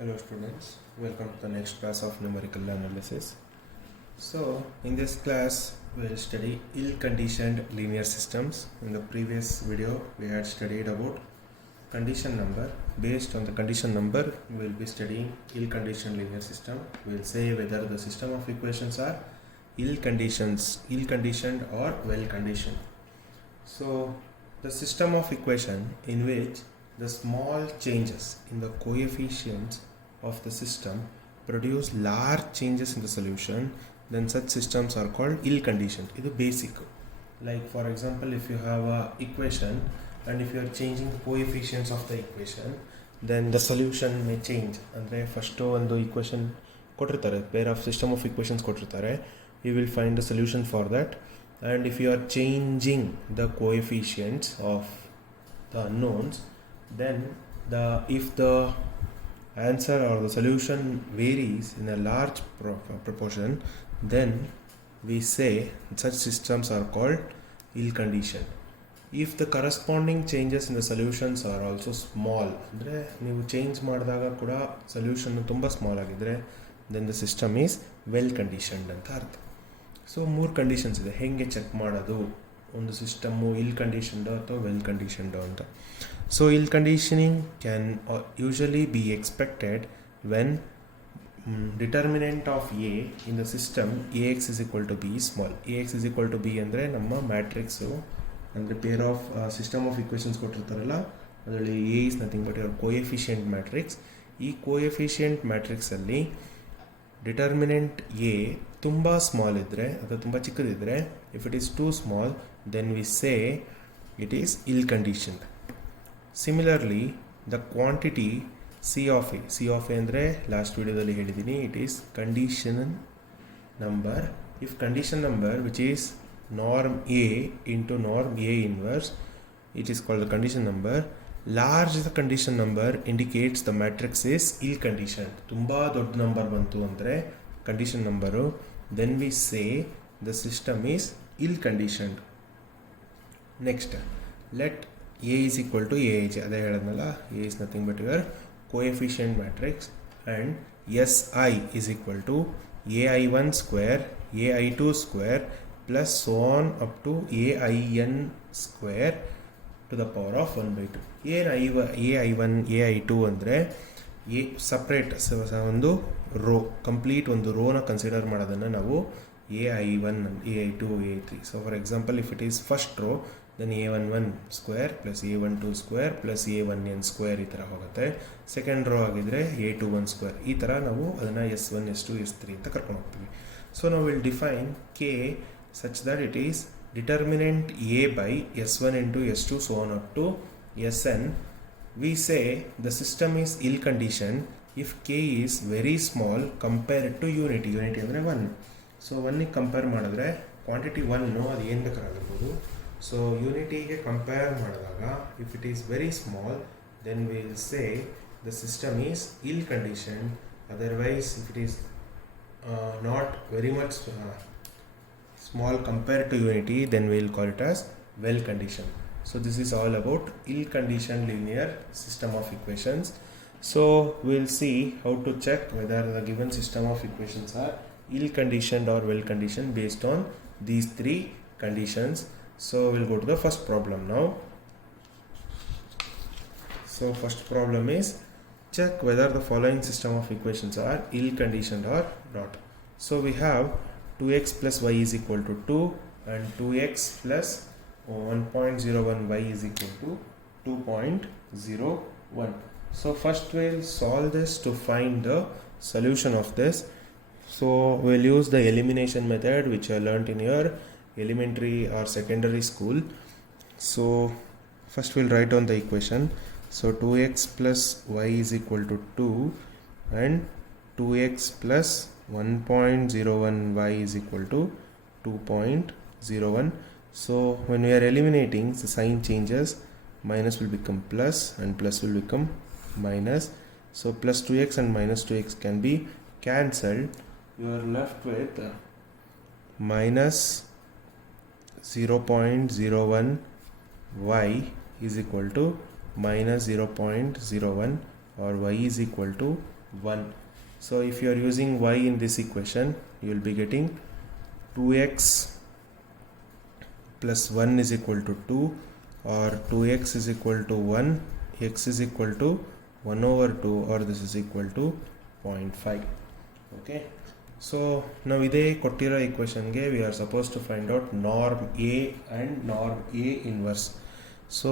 Hello students, welcome to the next class of numerical analysis. So in this class we will study ill-conditioned linear systems. In the previous video we had studied about condition number. Based on the condition number we will be studying ill-conditioned linear system. We will say whether the system of equations are ill-conditioned or well-conditioned. So the system of equation in which the small changes in the coefficients of the system produce large changes in the solution, then such systems are called ill-conditioned. This is basic. Like for example, if you have a equation and if you are changing coefficients of the equation, then the solution may change. Andre first ಒಂದು equation ಕೊಟ್ಟಿರ್ತಾರೆ, pair of system of equations ಕೊಟ್ಟಿರ್ತಾರೆ, you will find the solution for that. And if you are changing the coefficients of the unknowns, then if the answer or the solution varies in a large proportion, then we say such systems are called ill-conditioned. If the corresponding changes in the solutions are also small, ಅಂದರೆ ನೀವು change ಮಾಡಿದಾಗ ಕೂಡ solution ತುಂಬ small ಆಗಿದ್ದರೆ, then the system is well conditioned ಅಂತ ಅರ್ಥ. So ಮೂರು conditions ಇದೆ, ಹೇಗೆ ಚೆಕ್ ಮಾಡೋದು ಒಂದು ಸಿಸ್ಟಮ್ಮು ಇಲ್ ಕಂಡೀಷನ್ಡು ಅಥವಾ ವೆಲ್ ಕಂಡೀಷನ್ಡು ಅಂತ. So ill conditioning can usually be expected when determinant of A in the system A X is equal to B small. A X is equal to B ಅಂದರೆ ನಮ್ಮ matrix, ಅಂದರೆ pair of system of equations ಕೊಟ್ಟಿರ್ತಾರಲ್ಲ, ಅದರಲ್ಲಿ A is nothing but your coefficient matrix. ಈ coefficient ಮ್ಯಾಟ್ರಿಕ್ಸಲ್ಲಿ determinant A ತುಂಬ small ಇದ್ದರೆ ಅಥವಾ ತುಂಬ ಚಿಕ್ಕದಿದ್ದರೆ, if it is too small then we say it is ill conditioned. Similarly the quantity C of A ಅಂದರೆ ಲಾಸ್ಟ್ ವಿಡಿಯೋದಲ್ಲಿ ಹೇಳಿದ್ದೀನಿ, it is condition number. If condition number which is norm A into norm A inverse, it is called the condition number. Large the condition number indicates the matrix is ill conditioned. ತುಂಬ ದೊಡ್ಡ number ಬಂತು ಅಂದರೆ condition number, then we say the system is ill conditioned. Next, let A is equal to AH, ಅದೇ ಹೇಳೋದ್ನಲ್ಲ, A is nothing but your coefficient matrix, and SI is equal to AI1 square AI2 square plus so on up to AIN square to the power of 1 by 2. AI1 AI2 ಅಂದರೆ a separate ಒಂದು row, complete ಒಂದು ರೋನ consider ಮಾಡೋದನ್ನು ನಾವು AI1 AI2 AI3. So for example, if it is first row then A11 square plus A12 square plus A1n square ಈ ಥರ ಹೋಗುತ್ತೆ. Second row ಆಗಿದ್ದರೆ A21 ಸ್ಕ್ವೇರ್. ಈ ಥರ ನಾವು ಅದನ್ನು S1 S2 S3 ಅಂತ ಕರ್ಕೊಂಡು ಹೋಗ್ತೀವಿ. ಸೊ ನಾವು will define K such that it is determinant A by S1 into S2 so on up to Sn. We say the system is ill conditioned if K is very small compared to unity. Unity ಅಂದರೆ 1. So 1ಗೆ compare ಮಾಡಿದ್ರೆ quantity 1 ಅದು ಏನು ಬೇಕಾಗಿರ್ಬೋದು. So ಯೂನಿಟಿಗೆ compare ಮಾಡಿದಾಗ if it is very small then we will say the system is ill conditioned. Otherwise if it is not very much small compared to unity, then we will call it as well conditioned. So this is all about ill conditioned linear system of equations. So we will see how to check whether the given system of equations are ill conditioned or well conditioned based on these three conditions. So we will go to the first problem now. So first problem is check whether the following system of equations are ill conditioned or not. So we have 2x plus y is equal to 2 and 2x plus 1.01 y is equal to 2.01. So first we'll solve this to find the solution of this. So we'll use the elimination method which I learnt in your elementary or secondary school. So first we'll write down the equation. So 2x plus y is equal to 2 and 2x plus 1.01 y is equal to 2.01. So when we are eliminating, the sign changes, minus will become plus and plus will become minus. So plus 2x and minus 2x can be cancelled. You are left with minus 0.01 y is equal to minus 0.01 or y is equal to 1. So if you are using y in this equation, you will be getting 2x plus 1 is equal to 2, or 2x is equal to 1, x is equal to 1 over 2, or this is equal to 0.5. Okay, so now ide kottiro equation ge we are supposed to find out norm A and norm A inverse. So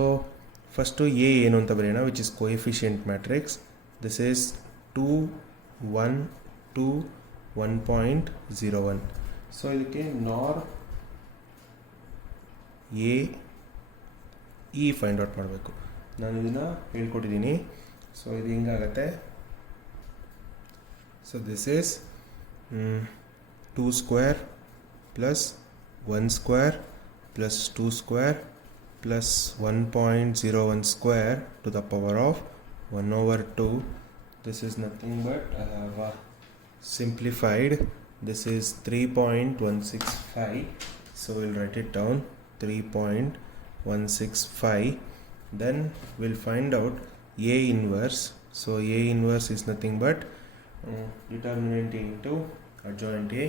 first to A ಏನು ಅಂತ ಬರೆಯೋಣ, which is coefficient matrix. This is 2 1 2 1.01. so ಇದಕ್ಕೆ norm A E find out ಮಾಡಬೇಕು. ನಾನು ಇದನ್ನು ಹೇಳ್ಕೊಟ್ಟಿದ್ದೀನಿ. So ಇದು ಹಿಂಗಾಗತ್ತೆ. So this is 2 square plus 1 square plus 2 square plus 1.01 square to the power of 1 over 2. This is nothing but I have simplified. This is 3.165. So we'll write it down, 3.165. Then we'll find out A inverse. So A inverse is nothing but determinant A into adjoint A.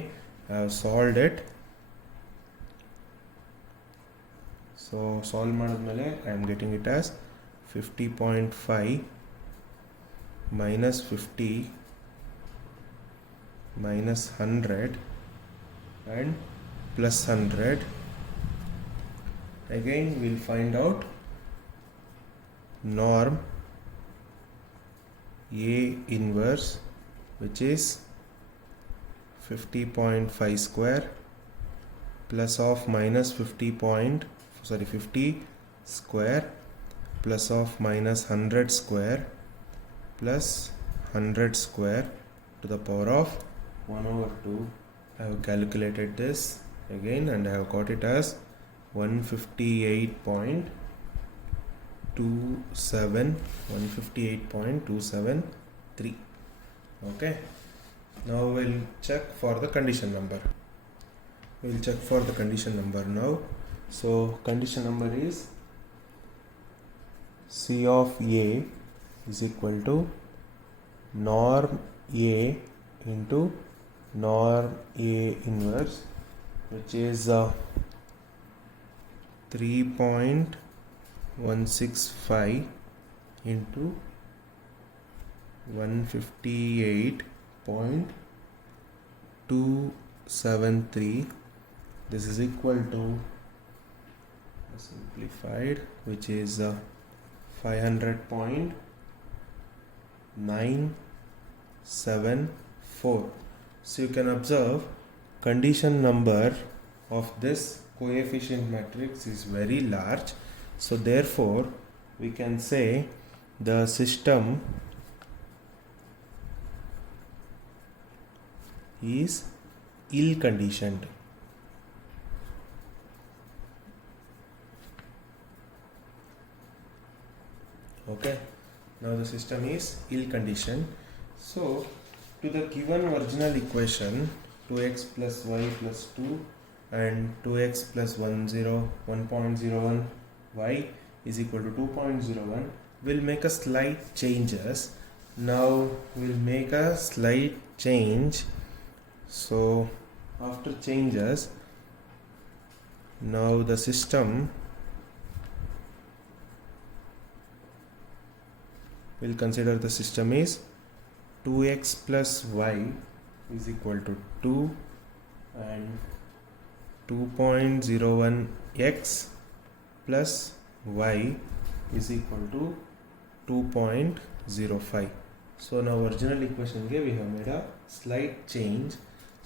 I have solved it. So solve ಮಾಡಿದ್ಮೇಲೆ I am getting it as 50.5 minus 50 minus 100 and plus 100. Again we'll find out norm A inverse, which is 50.5 square plus of minus 50 square plus of minus 100 square plus 100 square to the power of 1 over 2. I have calculated this again and I have got it as 158.273. Okay, now we'll check for the condition number. We'll check for the condition number now. So condition number is C of A is equal to norm A into norm A inverse, which is 3.165 into 158.273. This is equal to simplified, which is 500.974. So you can observe condition number of this coefficient matrix is very large. So therefore we can say the system is ill conditioned. Okay, now the system is ill conditioned. So to the given original equation 2x plus y plus 2 and 2x plus 1.01 y is equal to 2.01, we'll make a slight changes. Now we'll make a slight change. So after changes, now the system we'll consider the system is 2x plus y is equal to 2 and 2.01x plus y is equal to 2.05. So now original equation ge we have made a slight change.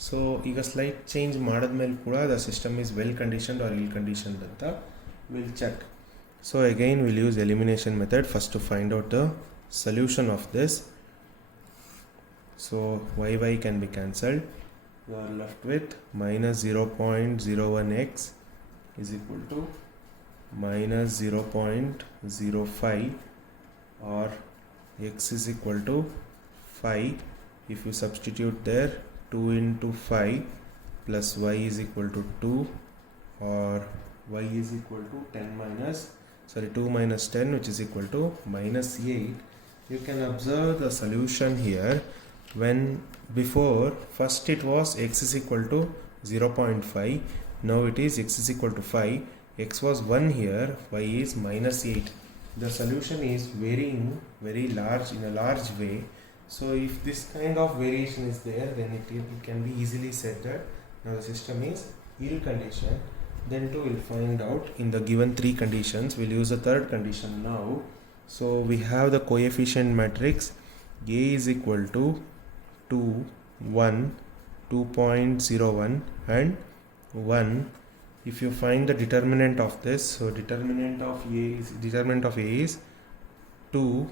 So ಈಗ slight change ಮಾಡಿದ್ಮೇಲೆ ಕೂಡ the system is well conditioned or ill conditioned ಅಂತ we'll check. So again we'll use elimination method first to find out the solution of this. So y can be cancelled. You are left with minus 0.01x is equal to minus 0.05, or x is equal to 5. If you substitute there, 2 into 5 plus y is equal to 2, or y is equal to 2 minus 10, which is equal to minus 8. you can observe the solution here. When before, first it was x is equal to 0.5, now it is x is equal to 5, x was 1 here, y is minus 8. The solution is varying very large, in a large way. So if this kind of variation is there, then it can be easily said that now the system is ill conditioned. Then too we'll find out in the given three conditions. We'll use the third condition now. So we have the coefficient matrix A is equal to 2, 1, 2.01 and 1. If you find the determinant of this, so determinant of A is 2,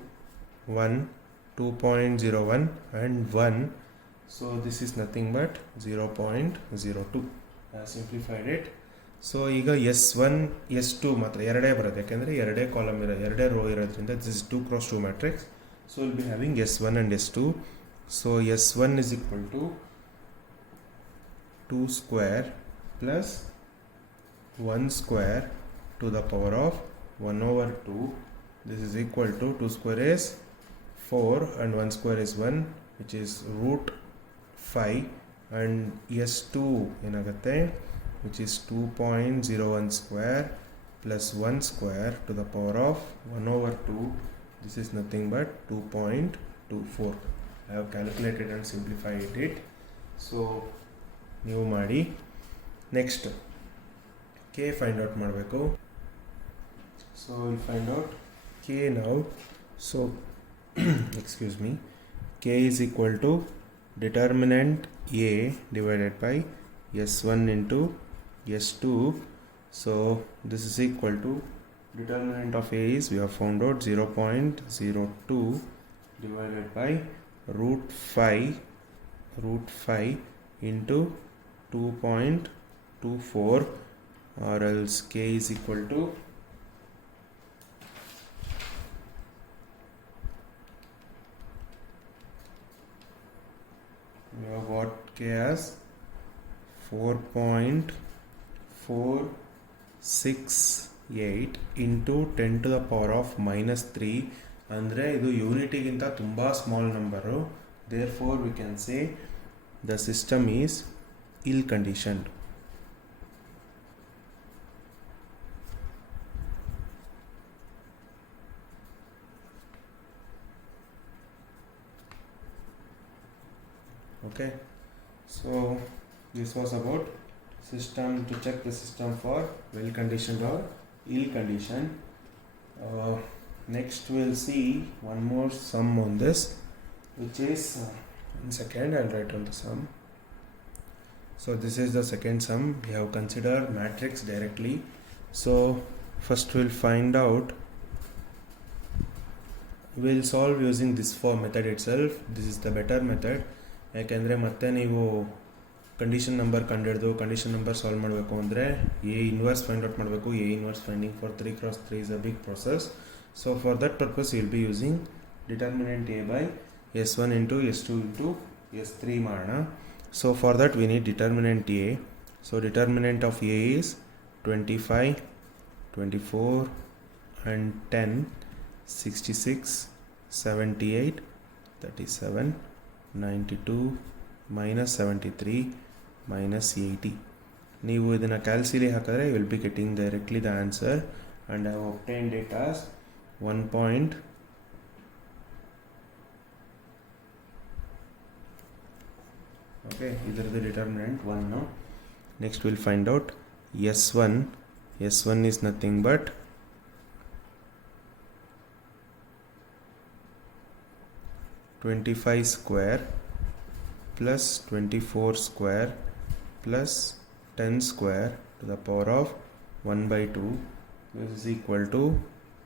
1, 2.01 and 1. So this is nothing but 0.02. I have simplified it. So ಈಗ S1 S2 ಮಾತ್ರ ಎರಡೇ ಬರುತ್ತೆ, ಯಾಕೆಂದರೆ ಎರಡೇ column ಎರಡೇ rho ಇರೋದ್ರಿಂದ this is 2 × 2 matrix. So will be having S1 and S2. So S1 is equal to 2 square plus 1 square to the power of 1/2. This is equal to 2 square is 4 and 1 square is 1, which is root 5, and S2 ಏನಾಗುತ್ತೆ, which is 2.01 square plus 1 square to the power of 1/2. This is nothing but 2.24. I have calculated and simplified it. So ನೀವು ಮಾಡಿ. Next k find out ಮಾಡಬೇಕು. So we'll find out k now. So excuse me, k is equal to determinant A divided by S1 into S2. So this is equal to determinant of A is, we have found out, 0.02 divided by root 5 into 2.24, or else k is equal to we have got k as 4.468 into 10 to the power of -3. ಅಂದರೆ ಇದು ಯೂನಿಟಿಗಿಂತ ತುಂಬ small number. Therefore we can say the system is ill conditioned. Okay, so this was about system, to check the system for well conditioned or ill conditioned. Next we'll see one more sum on this, which is one second, I'll write on the sum. So this is the second sum. We have considered matrix directly. So first we'll find out, we'll solve using this for method itself. This is the better method. ಯಾಕೆಂದರೆ ಮತ್ತೆ ನೀವು condition number ಕಂಡಿಡ್ದು condition number solve ಮಾಡಬೇಕು ಅಂದರೆ A inverse find out ಮಾಡಬೇಕು. A inverse finding for 3 × 3 is a big process. So for that purpose you will be using determinant A by S1 into S2 into S3 ಮಾಡೋಣ. So for that we need determinant A. So determinant of A is 25, 24 and 10, 66, 78, 37, 92, minus 73, minus 80. ನೀವು ಇದನ್ನು ಕ್ಯಾಲ್ಸಿಲಿ ಹಾಕಿದ್ರೆ you will be getting directly the answer, and I have obtained it as 1 point. Okay, either the determinant 1 now. Next we'll find out S1. S1 is nothing but 25 square plus 24 square plus 10 square to the power of 1/2. This is equal to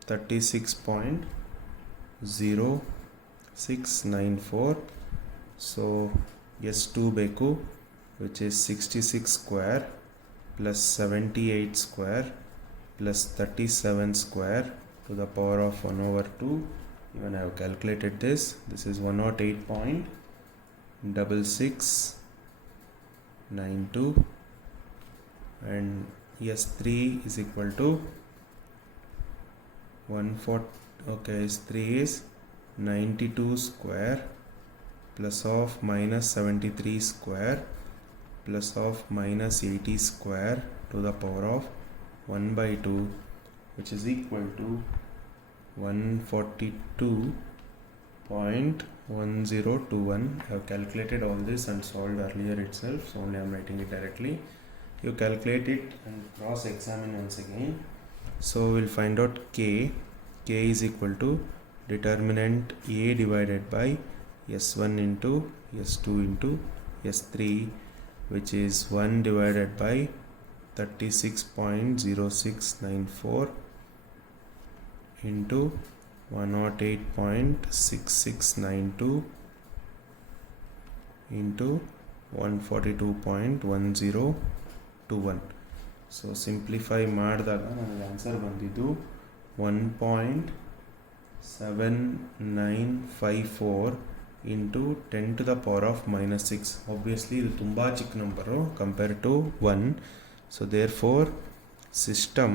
36.0694. So S2 ಬೇಕು, which is 66 square plus 78 square plus 37 square to the power of 1/2. Even I have calculated this. This is 108.6692, and S3 is equal to 140. Okay, S3 is 92 square plus of minus 73 square plus of minus 80 square to the power of 1 by 2, which is equal to 142.1021. I have calculated all this and solved earlier itself, so only I am writing it directly. You calculate it and cross examine once again. So we'll find out k is equal to determinant a divided by s1 into s2 into s3, which is 1 divided by 36.0694 into 108.6692 into 142.1021. So simplify ಮಾಡಿದಾಗ ನನಗೆ answer ಬಂದಿದ್ದು 1.7954 into 10 to the power of minus 6. Obviously ಇದು ತುಂಬ ಚಿಕ್ಕ number compared to 1. So therefore system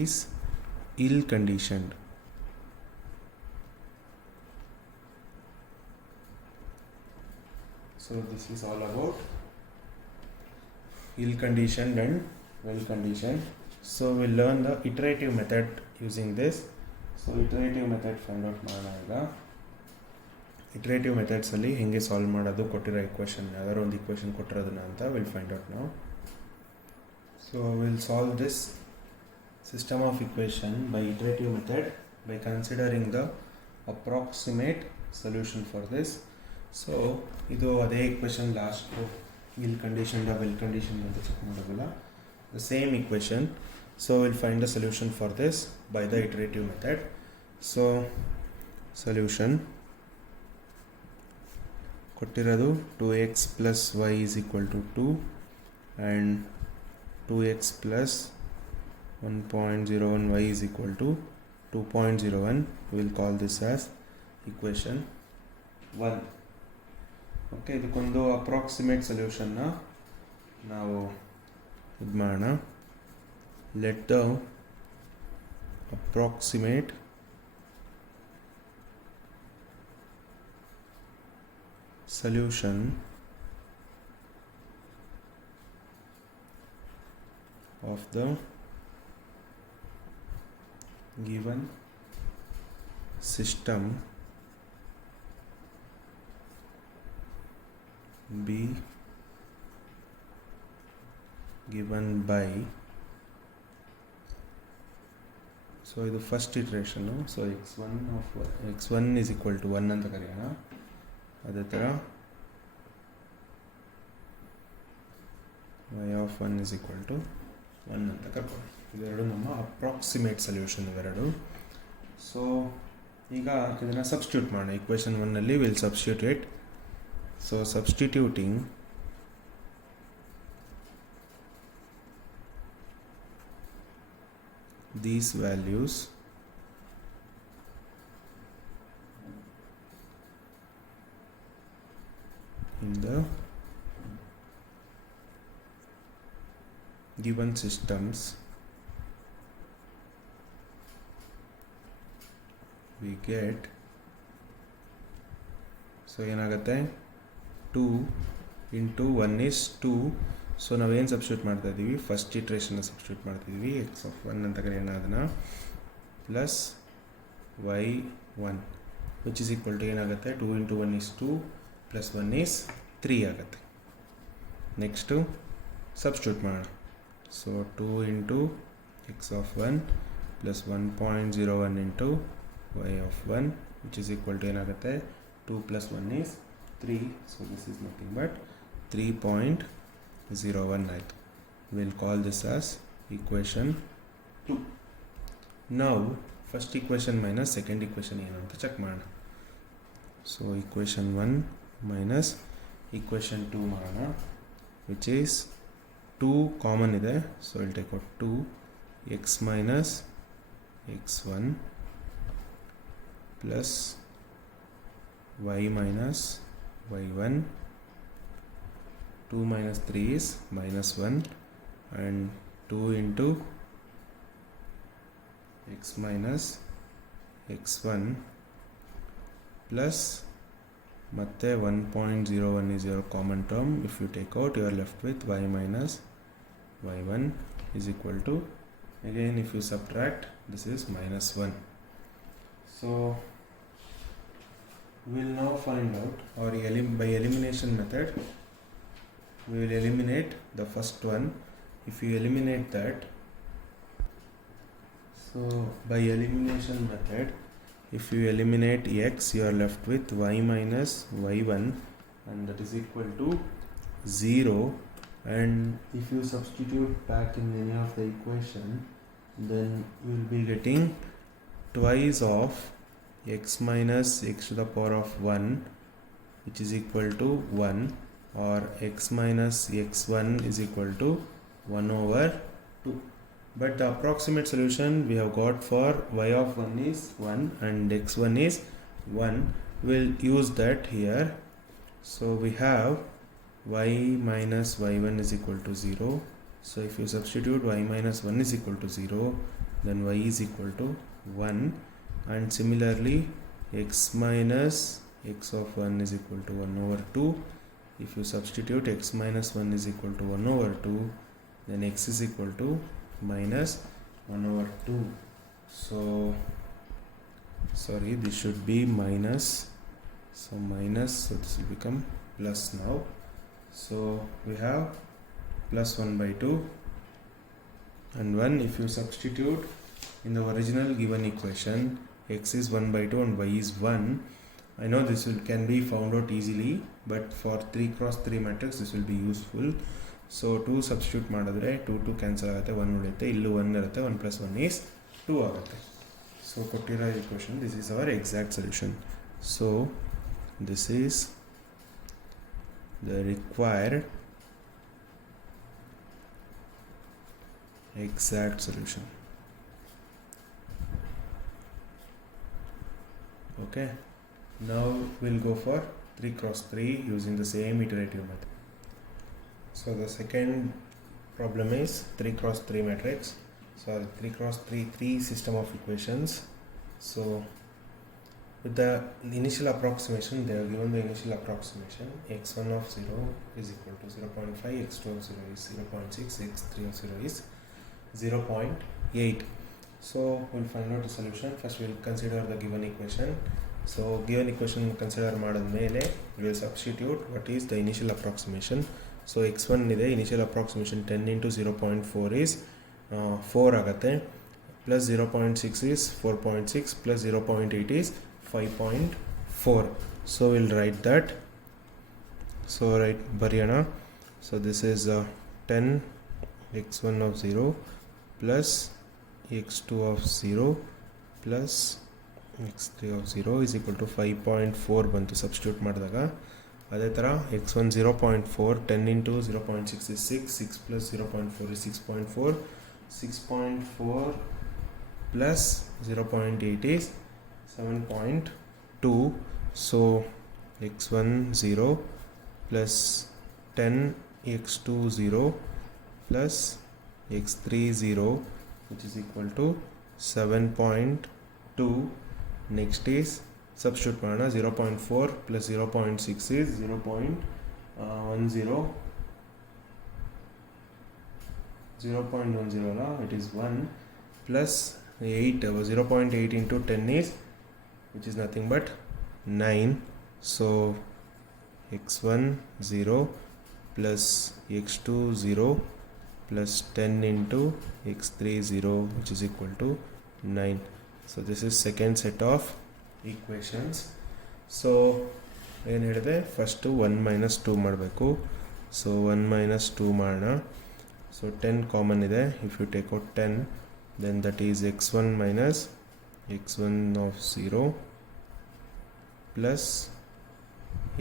is ill conditioned. So this is all about ill conditioned and well conditioned. So we'll learn the iterative method using this. So iterative method find out ಮಾಡೋಣ ಈಗ. Iterative methods ಅಲ್ಲಿ ಹೆಂಗೆ solve ಮಾಡೋದು, ಕೊಟ್ಟಿರೋ equation ಯಾವ್ದಾದ್ರು ಒಂದು equation ಕೊಟ್ಟಿರೋದನ್ನ ಅಂತ will find out ನಾವು. So we'll solve this system of equation by iterative method by considering the approximate solution for this. So ಇದು ಅದೇ equation last ill conditioned or well conditioned ಅಂತ check ಮಾಡೋದಲ್ಲ, the same equation. So we'll find the solution for this by the iterative method. So solution ಕೊಟ್ಟಿರೋದು 2x plus y is equal to 2 and 2x plus 1.01y is equal to 2.01. We will call this as equation 1. Okay, ಇದಕ್ಕೊಂದು approximate ಸೊಲ್ಯೂಷನ್ನ ನಾವು ಇದು ಮಾಡೋಣ. Let the approximate solution of the given system be given by, so ಇದು first iteration. So x1 is equal to 1 ಅಂತ ಕರೆಯೋಣ. ಅದೇ ಥರ y of 1 is equal to 1 ಅಂತ ಕರ್ಕೊಂಡು, ಇವೆರಡು ನಮ್ಮ ಅಪ್ರಾಕ್ಸಿಮೇಟ್ ಸೊಲ್ಯೂಷನ್ ಇವೆರಡು. ಸೊ ಈಗ ಇದನ್ನು ಸಬ್ಸ್ಟಿಟ್ಯೂಟ್ ಮಾಡೋಣ. ಇಕ್ವೇಷನ್ 1ನಲ್ಲಿ will substitute. So substituting these values in the given systems, we get, so ಏನಾಗುತ್ತೆ 2 into 1 is 2. ಸೊ ನಾವೇನು ಸಬ್ಸ್ಟಿಟ್ಯೂಟ್ ಮಾಡ್ತಾ ಇದ್ದೀವಿ, ಫಸ್ಟ್ ಇಟ್ರೇಷನ್ನ ಸಬ್ಸ್ಟಿಟ್ಯೂಟ್ ಮಾಡ್ತಿದ್ದೀವಿ. ಎಕ್ಸ್ ಆಫ್ 1 ಅಂತ ಕರೆಯೋಣ ಅದನ್ನು, plus y1 which is equal to ಏನಾಗುತ್ತೆ 2 into 1 is 2 ಪ್ಲಸ್ 1 is 3 ಆಗುತ್ತೆ. ನೆಕ್ಸ್ಟು ಸಬ್ಸ್ಟಿಟ್ಯೂಟ್ ಮಾಡೋಣ. So 2 into x of 1 plus 1.01 into y of 1 which is equal to ಏನಾಗುತ್ತೆ 2 plus 1 is 3. So this is nothing but 3.01 ಆಯಿತು. Will call this as equation 2. ನಾವು first equation minus second equation ಏನು ಅಂತ check ಮಾಡೋಣ. So equation 1 minus equation 2 ಮಾಡೋಣ, which is 2 common ಇದೆ. So ಇಲ್ take out 2 x minus x1 plus y minus y1, 2 minus 3 is minus 1, and 2 into x minus x1 plus ಮತ್ತೆ 1.01 is your common term. If you take out, you are left with y minus y1 is equal to, again if you subtract, this is minus 1. So we will now find out, or by elimination method we will eliminate the first one. If you eliminate that, so by elimination method, if you eliminate x, you are left with y minus y1, and that is equal to 0. And if you substitute back in any of the equation, then you will be getting twice of x minus x to the power of 1, which is equal to 1, or x minus x1 is equal to 1 over 2. But the approximate solution we have got for y of 1 is 1 and x1 is 1. We'll use that here. So we have y minus y1 is equal to 0. So if you substitute y minus 1 is equal to 0, then y is equal to 1. And similarly, x minus x of 1 is equal to 1 over 2. If you substitute x minus 1 is equal to 1 over 2, then x is equal to minus 1 over 2. So sorry, this should be minus, so minus, so this will become plus now. So we have plus 1 by 2 and 1. If you substitute in the original given equation, x is 1 by 2 and y is 1. I know this can be found out easily, but for 3 cross 3 matrix this will be useful. So 2 substitute ಮಾಡಿದ್ರೆ 2 cancel ಆಗುತ್ತೆ, 1 ಉಳಿಯುತ್ತೆ, ಇಲ್ಲೂ 1 ಇರುತ್ತೆ, 1 plus 1 is 2 ಆಗುತ್ತೆ. So ಕೊಟ್ಟಿರೋ equation, this is our exact solution. So this is the required exact solution. Okay, now we'll go for 3 cross 3 using the same iterative method. So the second problem is 3 cross 3 matrix. So 3 cross 3 system of equations. So with the initial approximation, they have given the initial approximation. x1 of 0 is equal to 0.5, x2 of 0 is 0.6, x3 of 0 is 0.8. So we'll find out the solution. First we'll consider the given equation. So given equation consider ಮಾಡಿದ್ಮೇಲೆ we will substitute what is the initial approximation. So x1 ಇದೆ, initial approximation 10 into 0.4 is 4 ಆಗುತ್ತೆ, plus 0.6 is 4.6, plus 0.8 is 5.4. So we'll write that. So ಬರೆಯೋಣ. So this is 10 x1 of 0 plus x2 of 0 plus x3 of 0 is equal to 5.4 ಬಂತು substitute ಮಾಡಿದಾಗ. ಅದೇ ಥರ x1 0.4, 10 into 0.6 is 6, 6 plus 0.4 is 6.4, 6.4 plus 0.8 is 7.2. So x1 0 plus 10 x2 0 plus x3 0, which is equal to 7.2. Next is substitute ಮಾಡೋಣ. 0.4 plus 0.6 is 0.10, 0.10 it is 1, plus 8, 0.8 into 10 is, which is nothing but 9. So x1 0 plus x2 0 plus 10 into x3 0, which is equal to 9. So this is second set of equations. So ಏನು ಹೇಳಿದೆ, first 1 minus 2 ಮಾಡಬೇಕು. So 1 minus 2 ಮಾಡೋಣ. So 10 common ಇದೆ. If you take out 10, then that is x1 minus x1 of 0 plus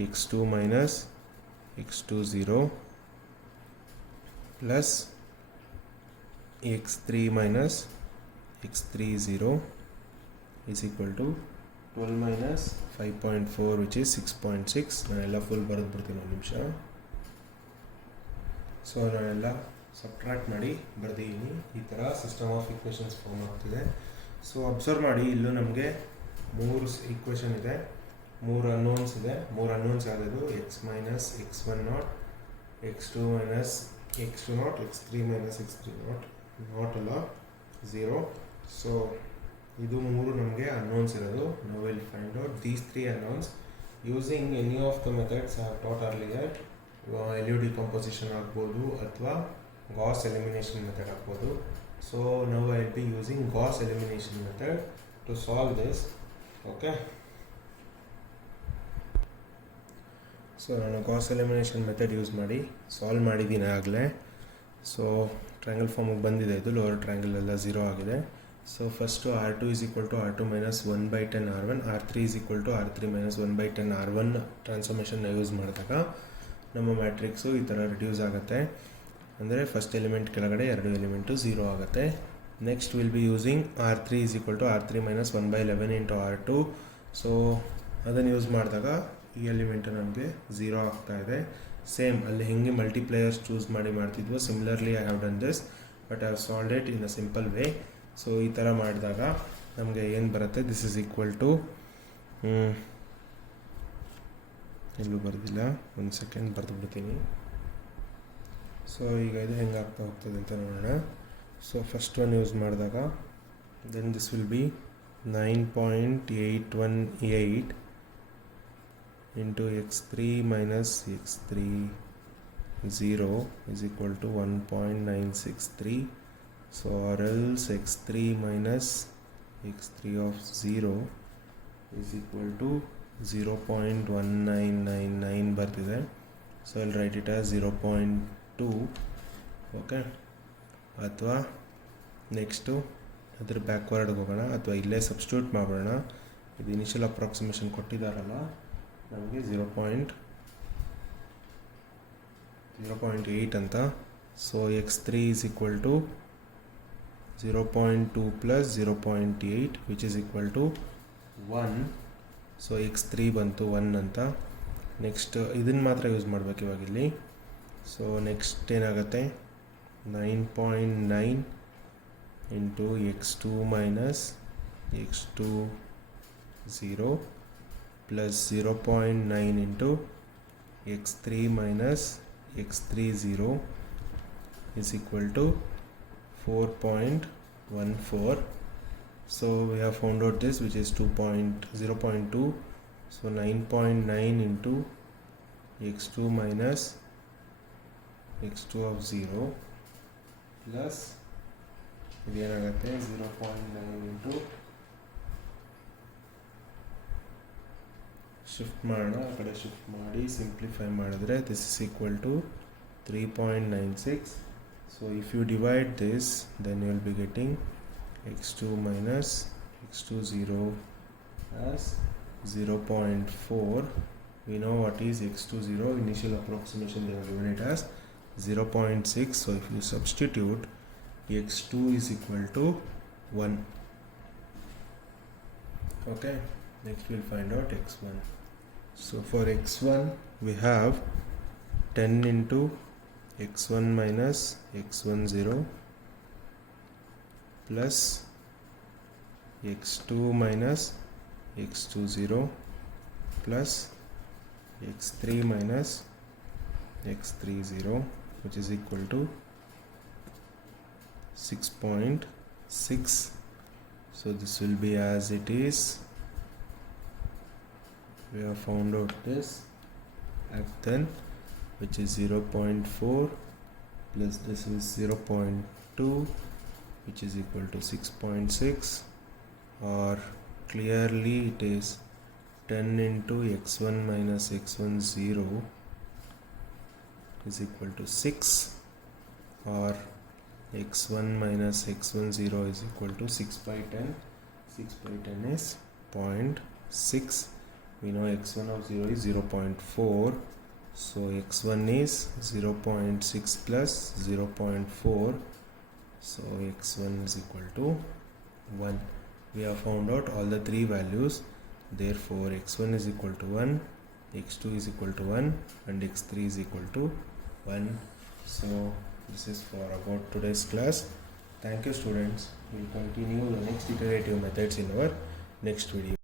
x2 minus x2 0 plus x3 minus x3 0 is equal to 12 minus 5.4, which is 6.6. ನಾನೆಲ್ಲ full ಬರೆದ್ಬಿಡ್ತೀನಿ ಒಂದು ನಿಮಿಷ. So ನಾನೆಲ್ಲ subtract ಮಾಡಿ ಬರೆದಿದ್ದೀನಿ. ಈ ಥರ ಸಿಸ್ಟಮ್ ಆಫ್ ಇಕ್ವೇಷನ್ಸ್ ಫಾರ್ಮ್ ಆಗ್ತಿದೆ. So observe ಮಾಡಿ, ಇಲ್ಲೂ ನಮಗೆ ಮೂರು ಈಕ್ವೇಷನ್ ಇದೆ, ಮೂರು ಅನ್ನೋನ್ಸ್ ಇದೆ. ಮೂರು ಅನ್ನೋನ್ಸ್ ಯಾವುದಾದ್ರು x minus x1 naught, x2 minus x2 naught, x3 minus x3 naught, naught ಅಲ್ಲ 0. ಸೊ ಇದು ಮೂರು ನಮಗೆ ಅನ್ನೋನ್ಸ್ ಇರೋದು. ನಾವು will find out these 3 unknowns using any of the methods I have taught earlier. LU decomposition ಆಗ್ಬೋದು ಅಥವಾ Gauss elimination method ಆಗ್ಬೋದು. So ನಾವು I will be using Gauss elimination method to solve this. Okay, so ನಾನು Gauss elimination method use ಮಾಡಿ solve ಮಾಡಿದ್ದೀನಿ ಆಗಲೇ. So triangle ಫಾರ್ಮಿಗೆ ಬಂದಿದೆ, ಇದು ಲೋವರ್ ಟ್ರಯಾಂಗಲ್ ಎಲ್ಲ 0 ಆಗಿದೆ. So first R2 is equal to R2 minus 1 by 10 R1, R3 is equal to R3 minus 1 by 10 R1 ಟ್ರಾನ್ಸ್ಫಾರ್ಮೇಷನ್ನ use ಮಾಡಿದಾಗ ನಮ್ಮ ಮ್ಯಾಟ್ರಿಕ್ಸು ಈ ಥರ ರಿಡ್ಯೂಸ್ ಆಗುತ್ತೆ. ಅಂದರೆ ಫಸ್ಟ್ ಎಲಿಮೆಂಟ್ ಕೆಳಗಡೆ 2 ಎಲಿಮೆಂಟು 0 ಆಗುತ್ತೆ. Next will be using R3 is equal to R3 minus 1 by 11 into R2. So ಅದನ್ನು use ಮಾಡಿದಾಗ ಈ ಎಲಿಮೆಂಟು ನಮಗೆ 0 ಆಗ್ತಾ ಇದೆ. ಸೇಮ್ ಅಲ್ಲಿ ಹೆಂಗೆ ಮಲ್ಟಿಪ್ಲೇಯರ್ಸ್ ಚೂಸ್ ಮಾಡಿ ಮಾಡ್ತಿದ್ವೋ similarly I have done this, but I have solved it in a simple way. So ಈ ಥರ ಮಾಡಿದಾಗ ನಮಗೆ ಏನು ಬರುತ್ತೆ, ದಿಸ್ ಇಸ್ ಈಕ್ವಲ್ ಟು ಎಲ್ಲೂ ಬರೆದಿಲ್ಲ, ಒಂದು ಸೆಕೆಂಡ್ ಬರೆದುಬಿಡ್ತೀನಿ. ಸೊ ಈಗ ಇದು ಹೆಂಗೆ ಆಗ್ತಾ ಹೋಗ್ತದೆ ಅಂತ ನೋಡೋಣ. ಸೊ ಫಸ್ಟ್ ಒನ್ ಯೂಸ್ ಮಾಡಿದಾಗ then this will be 9.818 into x3 minus x3 0 is equal to 1.963. So or else x3 minus x3 of 0 is equal to 0.1999 ಬರ್ತಿದೆ. So I'll write it as 0.2. Okay, ಅಥವಾ next ಅದ್ರ ಬ್ಯಾಕ್ವರ್ಡ್ಗೆ ಹೋಗೋಣ ಅಥವಾ ಇಲ್ಲೇ substitute ಮಾಡೋಣ. ಇದು initial approximation ಕೊಟ್ಟಿದ್ದಾರಲ್ಲ ನಮಗೆ 0.8 ಅಂತ. So x3 is equal to 0.2 plus 0.8 which is equal to 1. So x3 ಬಂತು 1 ಅಂತ. ನೆಕ್ಸ್ಟ್ ಇದನ್ನು ಮಾತ್ರ ಯೂಸ್ ಮಾಡಬೇಕು ಇವಾಗಿಲ್ಲಿ. ಸೊ ನೆಕ್ಸ್ಟ್ ಏನಾಗುತ್ತೆ, 9.9 into x2 minus x2 0 plus 0.9 into x3 minus x3 0 is equal to 4.14. So we have found out this, which is 0.2. So 9.9 into x2 minus x2 of 0 plus ಇದೇನಾಗುತ್ತೆ 0.9 into shift ಮಾಡೋಣ, ಆ ಕಡೆ shift ಮಾಡಿ simplify ಮಾಡಿದ್ರೆ this is equal to 3.96. So if you divide this then you will be getting x2 minus x2 0 as 0.4. We know what is x2 0. Initial approximation they have given it as 0.6. So if you substitute, x2 is equal to 1. Okay, next we'll find out x1. So for x1 we have 10 into x1 minus x1 0 plus x2 minus x2 0 plus x3 minus x3 0 which is equal to 6.6. So this will be as it is. We have found out this then, which is 0.4 plus this is 0.2 which is equal to 6.6, or clearly it is 10 into x1 minus x1 0 is equal to 6, or x1 minus x1 0 is equal to 6 by 10. 6 by 10 is 0.6. We know x1 of 0 is 0.4. So x1 is 0.6 plus 0.4. So x1 is equal to 1. We have found out all the three values. Therefore x1 is equal to 1, x2 is equal to 1 and x3 is equal to 1. So this is for about today's class. Thank you students. We will continue the next iterative methods in our next video.